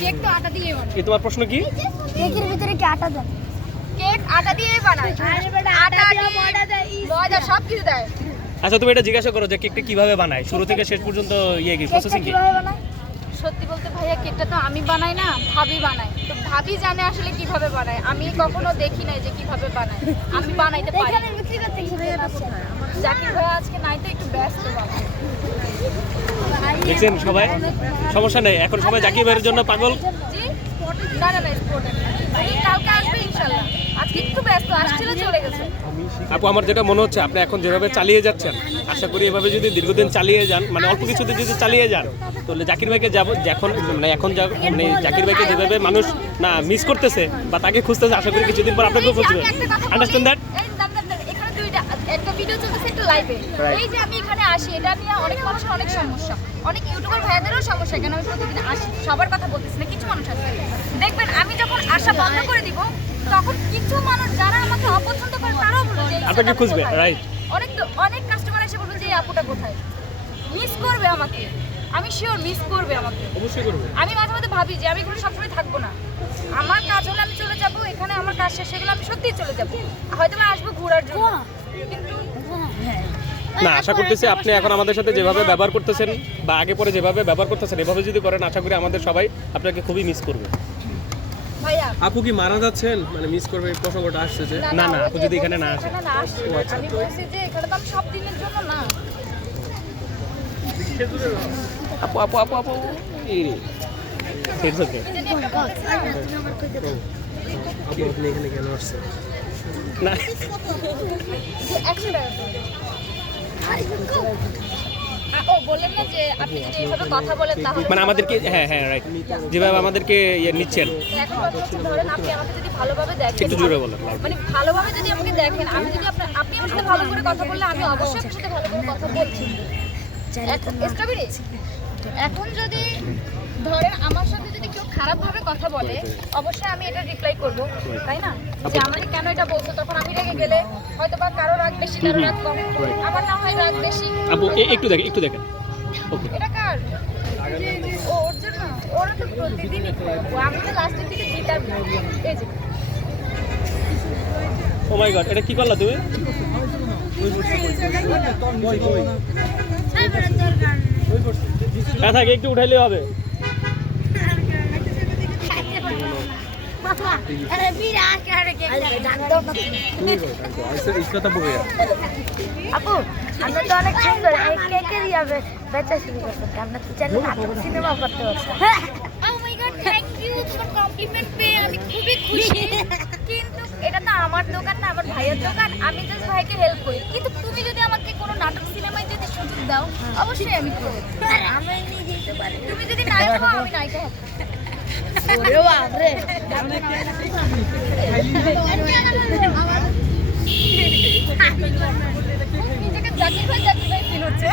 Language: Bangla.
কেক তো আটা দিয়ে বানায়। কি তোমার প্রশ্ন কি? কেকের ভিতরে কি আটা দেয়? কেক আটা দিয়ে বানায়। আটা দিয়ে ময়দা সব কিছু দেয়। আচ্ছা তুমি এটা জিজ্ঞাসা করো যে কেকটা কিভাবে বানায়, শুরু থেকে শেষ পর্যন্ত কি প্রসেসিং কি? কিভাবে বানায়? সত্যি বলতে ভাইয়া কেকটা তো আমি বানাই না, ভাবি বানায়। তো ভাবি জানে আসলে কিভাবে বানায়, আমি কখনো দেখি নাই যে কিভাবে বানায়। আমি বানাইতে পারি। এখানে বিক্রি করতে গেছে জাকির ভাইয়া আজকে নাই তো একটু ব্যস্ত বাবা। দেখছেন সবাই, সমস্যা নেই, এখন সবাই জাকির ভাইয়ের জন্য পাগল। জি না না না স্পোর্টের কালকে আসবে ইনশাআল্লাহ। আজকে একটু ব্যস্ত, আসছিল চলে গেছে। আপু আমার যেটা মনে হচ্ছে আপনি এখন যেভাবে চালিয়ে যাচ্ছেন, আশা করি এভাবে যদি দীর্ঘদিন চালিয়ে যান, মানে অল্প কিছুদিন যদি চালিয়ে যান, তাহলে জাকির ভাইকে এখন মানে জাকির ভাইকে যেভাবে মানুষ না মিস করতেছে বা তাকে খুঁজতেছে, আশা করি কিছুদিন পর আপনাকেও খুঁজবে। Understand that? এখানে দুইটা একটা ভিডিও চলতেছে একটু লাইভে। এই যে আমি এখানে আসি, এটা নিয়ে অনেক মানুষের অনেক সমস্যা, অনেক ইউটিউবার ভাইয়াদেরও সমস্যা। কেন আমি প্রতিদিন আসি, সবার কথা বলতেছি না, কিছু মানুষ আছে দেখবেন আমি যখন আসা বন্ধ করে দিব তখন কিছু মানুষ যারা আমাকে অপছন্দ করে তারাও বলবে যে আপনাকে খুঁজবে, রাইট? অনেক কাস্টমার এসে বলবে যে এই আপুটা কোথায়, মিস করবে আমাকে। আমি শিওর মিস করবে আমাকে, অবশ্যই করবে। আমি মাঝে মাঝে ভাবি যে আমি এখানে সবসময় থাকবো না, আমার কাজ হলে আমি চলে যাব, এখানে আমার কাজ শেষ হয়ে গেলে আমি সত্যিই চলে যাব, হয়তো আমি আসবো ঘোরার জন্য। কিন্তু না, আশা করতেছি আপনি এখন আমাদের সাথে যেভাবে ব্যবহার করতেছেন বা আগে পরে যেভাবে ব্যবহার করতেছেন, এভাবে যদি করেন, আশা করি আমাদের সবাই আপনাকে খুবই মিস করবে। ভাইয়া আপু কি মারা যাচ্ছেন, মানে মিস করবে এই প্রসঙ্গটা আসছে যে? না, না, আপু যদি এখানে না আসে। এখানে না আসে, আমি বলছি যে এখানে তো আমি সব দিনের জন্য না। আপু আপু আপু আপু ইটস ওকে। আপু আপনি এখানে কেন আসছেন? না 100 টাকা করে। ও বললেন না যে আপনি যদি এইভাবে কথা বলেন তাহলে মানে আমাদেরকে, হ্যাঁ হ্যাঁ রাইট, যেভাবে আমাদেরকে নিচ্ছেন, এখন কথা হচ্ছে ধরেন আপনি আমাকে যদি ভালোভাবে দেখেন, একটু জোরে বলেন। মানে ভালোভাবে যদি আমাকে দেখেন, আমি যদি আপনি আমার সাথে ভালো করে কথা বললে আমি অবশ্যই আপনার সাথে ভালো করে কথা বলছি। স্ট্রবেরি এখন যদি ধরেন আমার সাথে যদি কেউ খারাপভাবে কথা বলে, অবশ্যই আমি এটা রিপ্লাই করব, তাই না? যে আমাকে কেন এটা বলছো, তখন আমি রেগে গেলে হয়তো বা কারো রাগ বেশি কারো রাগ কম, আমার না হয় রাগ বেশি। আপু একটু দেখেন ওকে। এটা কার? ও ওর জন্য, ওরা তো প্রতিদিনই ও আমি তো লাস্টের দিকে জিতার এই যে ও মাই গড, এটা কি করলা তুমি? না থাকে, একটু উঠাইলে হবে। আপু আমরা তো অনেক সুন্দর এই কেকের ইয়াবে বেচা শুরু করতে, আমরা তো চাইলে নাটক সিনেমা করতে পারতাম। ও মাই গড থ্যাংক ইউ, তোমার কমপ্লিমেন্ট পেয়ে আমি খুবই খুশি। কিন্তু এটা তো আমার দোকান না, আমার ভাইয়ের দোকান, আমি জাস্ট ভাইকে হেল্প করি। কিন্তু তুমি যদি আমাকে কোনো নাটক সিনেমায় যদি সুযোগ দাও, অবশ্যই আমি করব। আমি নিয়ে যেতে পারি। তুমি যদি নায়িকা হও, আমি নায়িকা হব। ওরে বাপ রে। নিজেকে জাকির ভাই ফিল হচ্ছে।